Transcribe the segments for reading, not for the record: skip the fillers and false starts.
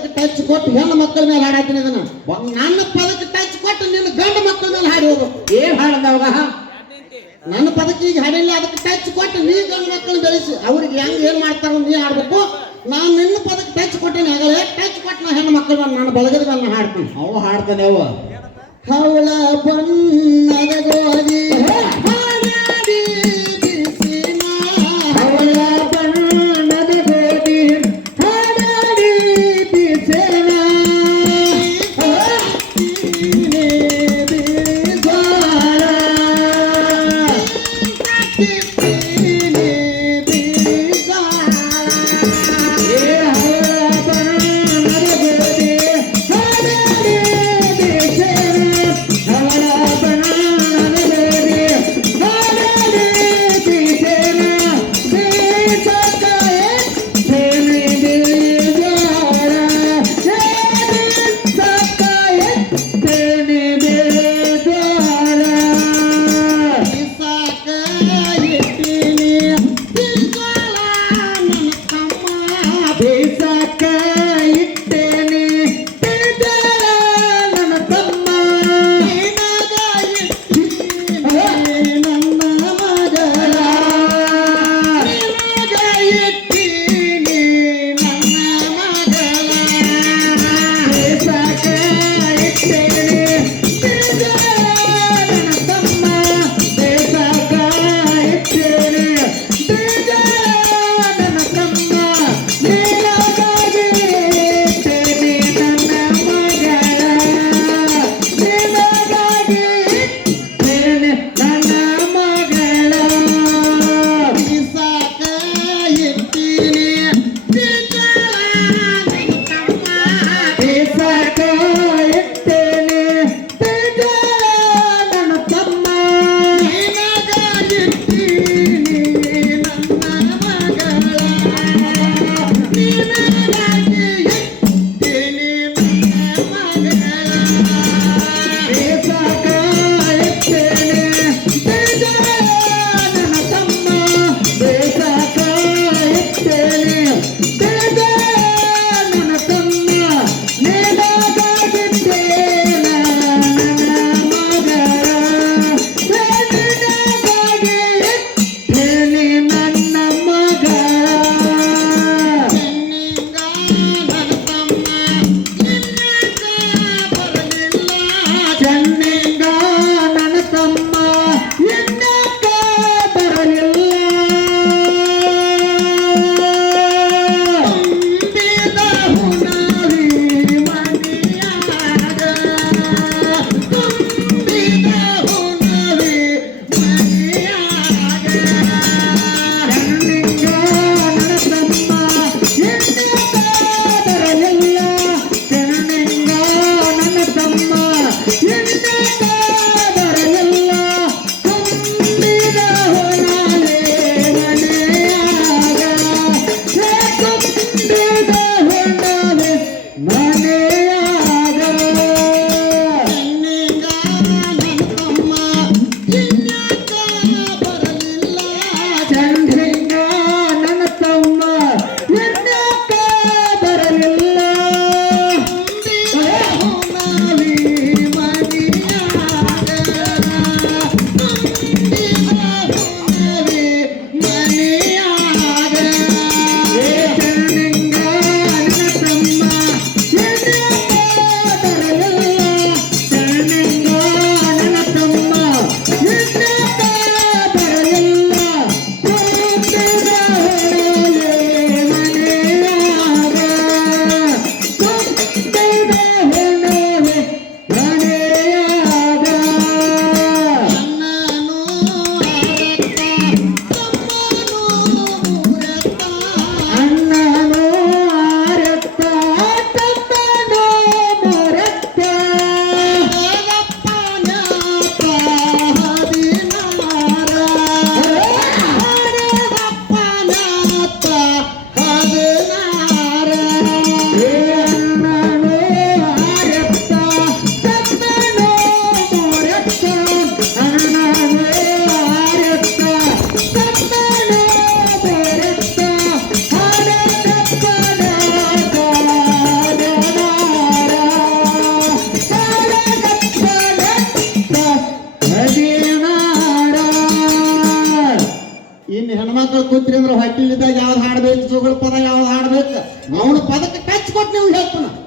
ಪದಕ್ಕೆ ಟಚ್ ಕೊಟ್ಟು ಹೆಣ್ಣು ಮಕ್ಕಳ ಮೇಲೆ ಹಾಡಾತೀನಿ ಅದನ್ನ ನನ್ನ ಪದಕ್ಕೆ ಟಚ್ ಕೊಟ್ಟು ನಿನ್ನ ಗಂಡು ಮಕ್ಕಳ ಮೇಲೆ ಹಾಡಿ ಹೋಗ್ಬೇಕು. ಏನ್ ಹಾಡದವಾಗ ನನ್ನ ಪದಕ್ಕೆ ಈಗ ಹಾಡಿಲ್ಲ, ಅದಕ್ಕೆ ಟಚ್ ಕೊಟ್ಟು ನೀ ಗಂಡು ಮಕ್ಕಳನ್ನ ಬೆಳೆಸಿ ಅವ್ರಿಗೆ ಹೆಂಗ್ ಏನ್ ಮಾಡ್ತಾರ ನೀ ಹಾಡ್ಬೇಕು. ನಾನು ನಿನ್ನ ಪದಕ್ಕೆ ಟಚ್ ಕೊಟ್ಟೇನೆ, ಆಗಲೇ ಟಚ್ ಕೊಟ್ಟು ನಾ ಹೆಣ್ಣು ಮಕ್ಕಳ ಮೇಲೆ ನಾನು ಬಳಗದ ಮೇಲೆ ನಾ ಹಾಡ್ತೀನಿ. ಅವ ಹಾಡ್ತಾನೆ ಅವ ಹವಳ ಬಣ್ಣದ ಗೋಧಿ ಹಾಡಾಡಿ ಬಿಸಿನ, ಅವಳ ಬಣ್ಣದ ಗೋಧಿ ಹಾಡಾಡಿ ಬಿಸೇನ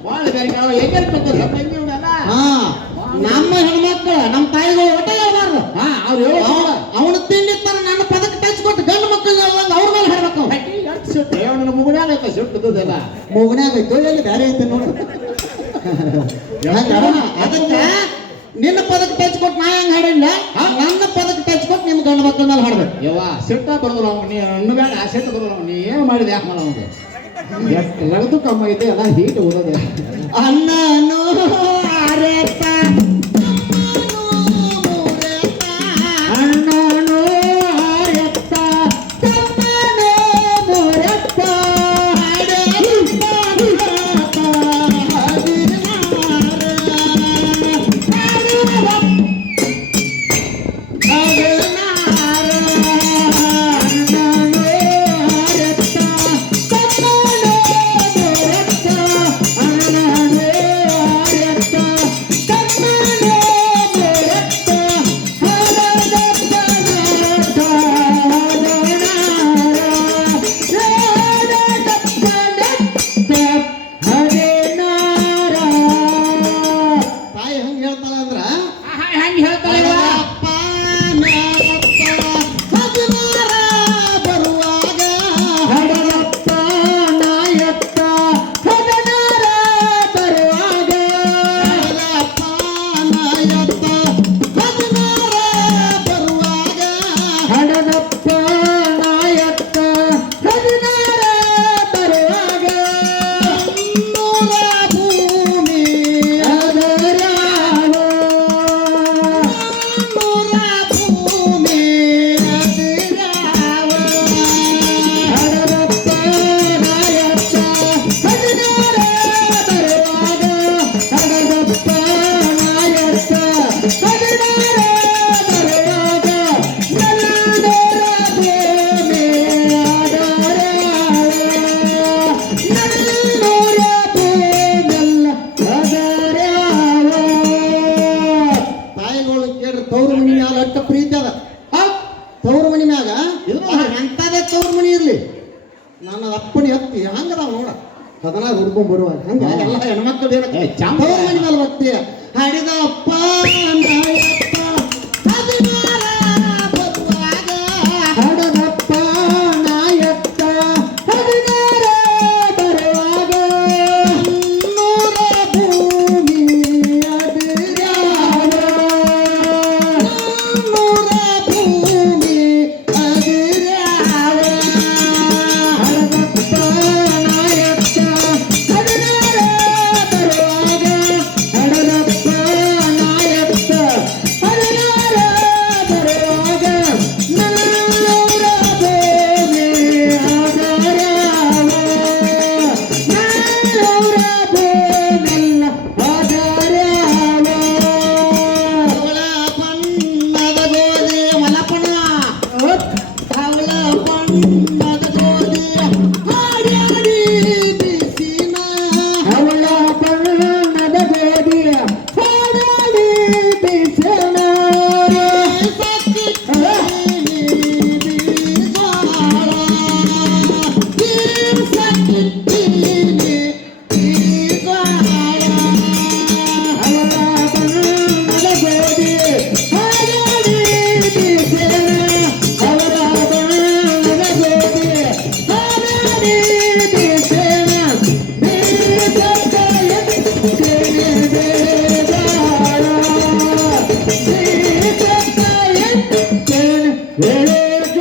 ಬಾಳ ಬೇರೆ ಹೆಂಗಿರ್ತದ ತಂಗಿಯವನ್ನೆಲ್ಲ ಹಾ ನಮ್ಮ ಹೆಣ್ಮಕ್ಳು ನಮ್ಮ ತಾಯಿಗಳು ಒಟ್ಟೆ ಹೇಳ್ಬಾರ್ದು. ಹಾ ಅವ್ರು ಹೇಳೋ ಅವನು ತಿಂಡಿತ್ತಾರ ನನ್ನ ಪದಕ್ಕೆ ಟಚ್ ಕೊಟ್ಟು ಗಂಡು ಮಕ್ಕಳು ಹೇಳ್ದಂಗ ಅವ್ರ ಮೇಲೆ ಹಾಡ್ಬೇಕು. ಸಿಟ್ಟು ನನ್ನ ಮುಗುಡ್ಯಾಗ ಐತ ಸಿಟ್ಟದಲ್ಲ ಮೂಗನ್ಯಾಗ ಐತೋ ಎಲ್ಲಿ ಬ್ಯಾರೆ ಐತೆ ನೋಡು. ಅದಕ್ಕೆ ನಿನ್ನ ಪದಕ್ಕೆ ಟಚ್ ಕೊಟ್ಟು ನಾ ಹೆಂಗ್ ಹಾಡಿಲ್ಲ, ನನ್ನ ಪದಕ್ಕೆ ಟಚ್ ಕೊಟ್ಟು ನಿಮ್ ಗಂಡು ಮಕ್ಕಳ ಮೇಲೆ ಹಾಡ್ಬೇಕು. ಯವ್ವ ಸಿಟ್ಟ ಬರೋದಿಲ್ಲ ಅವ್ನು, ನೀ ಅಣ್ಣು ಬೇಡ ಆ ಸಿಟ್ಟು ಬರೋದಿಲ್ಲ ಅವ್ನು. ನೀ ಏನು ಮಾಡಿದೆ ಯಾಕೆ ಮಾಡ ಅವ್ನು ಎಷ್ಟು ಲಗದು ಕಮ್ಮ ಐತೆ ಎಲ್ಲ ಹೀಟ್ ಓದೋದೆ. ಅನ್ನನು ಅರೆತ ಅಣ್ಣನು ಆರೆತ್ತ ತಮ್ಮನು ಮೂರೆತ್ತ ತಾಯಿ ಹೆಂಗ್ ಹೇಳ್ತಾಳ ಅಂದ್ರ ಹೆಂಗ್ ಹೇಳ್ತಾಳೆ ಅಪ್ಪ ಹದಿನಾರ ಬರುವಾಗ ಹಡಲಪ್ಪ ನಾಯತ್ತ ಹದನಾರ ಬರುವಾಗ ಅಪ್ಪ ನಾಯತ್ತ ಹದಿನಾರ ಬರುವಾಗ ಹಡಲಪ್ಪ ನಾಯತ್ತ ಹದನಾರ ಬರುವಾಗ ನೂರ ಭೂಮಿ ಅದರಾವ ನೂರ ಭೂಮಿ ಅದಿರಾವ ಹಡಲಪ್ಪ ನಾಯತ್ತ ಹದನಾರ ಬರುವಾಗ ಹಡಲಪ್ಪ ನಾಯತ್ತ ಹದನಾರ ಬರುವಾಗ ನನ್ನೂರ ಭೂಮಿ ಅದರಾವ ನನ್ನೂರ ಭೂಮೆಲ್ಲ ಅದರಾವ ತಾಯಿಗಳು ಕೇಳ್ರಿ ತವ್ರ ಮನಿ ಮ್ಯಾಲ ಅಟ್ಟ ಪ್ರೀತಿ ಅದ. ತವ್ರ ಮನಿ ಮ್ಯಾಗ ಎಂತದೇ ತವ್ರ ಮನಿ ಇರ್ಲಿ ನನ್ನ ಅಪ್ಪನಿ ಹತ್ತಿ ಹಂಗದಾವ ನೋಡ ಹದನಾರು ಹುಡ್ಕೊಂಡ್ ಬರುವಾಗ ಹಂಗ ಎಲ್ಲ ಹೆಣ್ಮಕ್ಳು ಏ, ಚಂದ. ತವ್ರ ಮನಿ ಮೇಲೆ ಭಕ್ತಿ ಹಾಡಿದ ಅಪ್ಪ ನಾಯಪ್ಪ ಹದಿನಾರ ಬರುವಾಗ ಹಡದಪ್ಪ ನಾಯತ್ತ ಹದಿನಾರ ಬರುವಾಗ ನೂರ ಭೂಮಿ ಅದಿರಾವ ನೂರ ಭೂಮಿ ಅದಿರಾವ ಹಡದಪ್ಪ ನಾಯತ್ತ ಹದಿನಾರ ಬರುವಾಗ ಹಡದಪ್ಪ ನಾಯತ್ತ ಹದಿನಾರ ಬರುವಾಗ ನನ್ನೂರ ಭೂಮಿ ಅದರಾವ ನನ್ನೂರ ಭೂಮೆಲ್ಲ ಅದರಾವ ಅವಳ ಬಣ್ಣದ ಗೋಧಿ ಮಲಪಣ ಅವಳ ಬಣ್ಣದ ಗೋಧಿ ಹಾಡ್ಯಾಡಿ ಬಿಸಿನ ಅವಳ ಬಣ್ಣದ ಗೋಧಿಯ ಹಾಡಾಡಿ ಬೀಸೋಣ ಅವಳ ಬಣ್ಣದ ಗೋಧಿ ಹಾಡಾಡಿ ಬೀಸೋಣ ಅವಳ ಬಣ್ಣದ ಗೋಧಿ ಹಾಡಾಡಿ ಬೀಸೋಣ ಬೀಸಕ್ಕ ಎತ್ತೇನೆ ಬೇಡಾಳ ಬೀಸಕ್ಕ ಎತ್ತೇನೆ ಬೇಡಾಳ